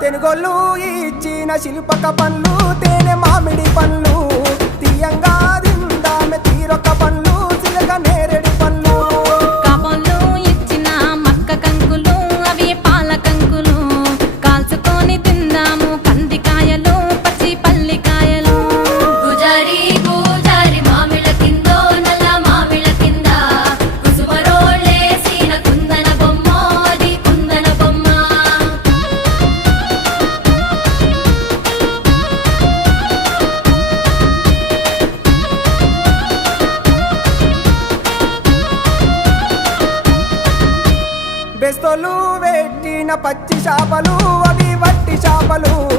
తెనుగోళ్ళు ఇచ్చిన శిల్పక పండ్లు తేనె మామిడి పండ్లు తీయంగా దిందామె తీరొక్క పండ్లు చిలక నేరేడు పండ్లు కాపోళ్ళు ఇచ్చిన మక్క కంకులు అవి పాల కంకులు కాల్చుకొని తిందాము కందికాయలు పచ్చి పల్లికాయలు గుజారి గుజారి మామిళ్ళ కిందో నల్ల మామిళ్ళ కింద కుసుమరోళ్ళేసిన కుందన బొమ్మ అది కుందన బొమ్మ బెస్తోలు పెట్టిన పచ్చి చేపలు అవి వట్టి చేపలు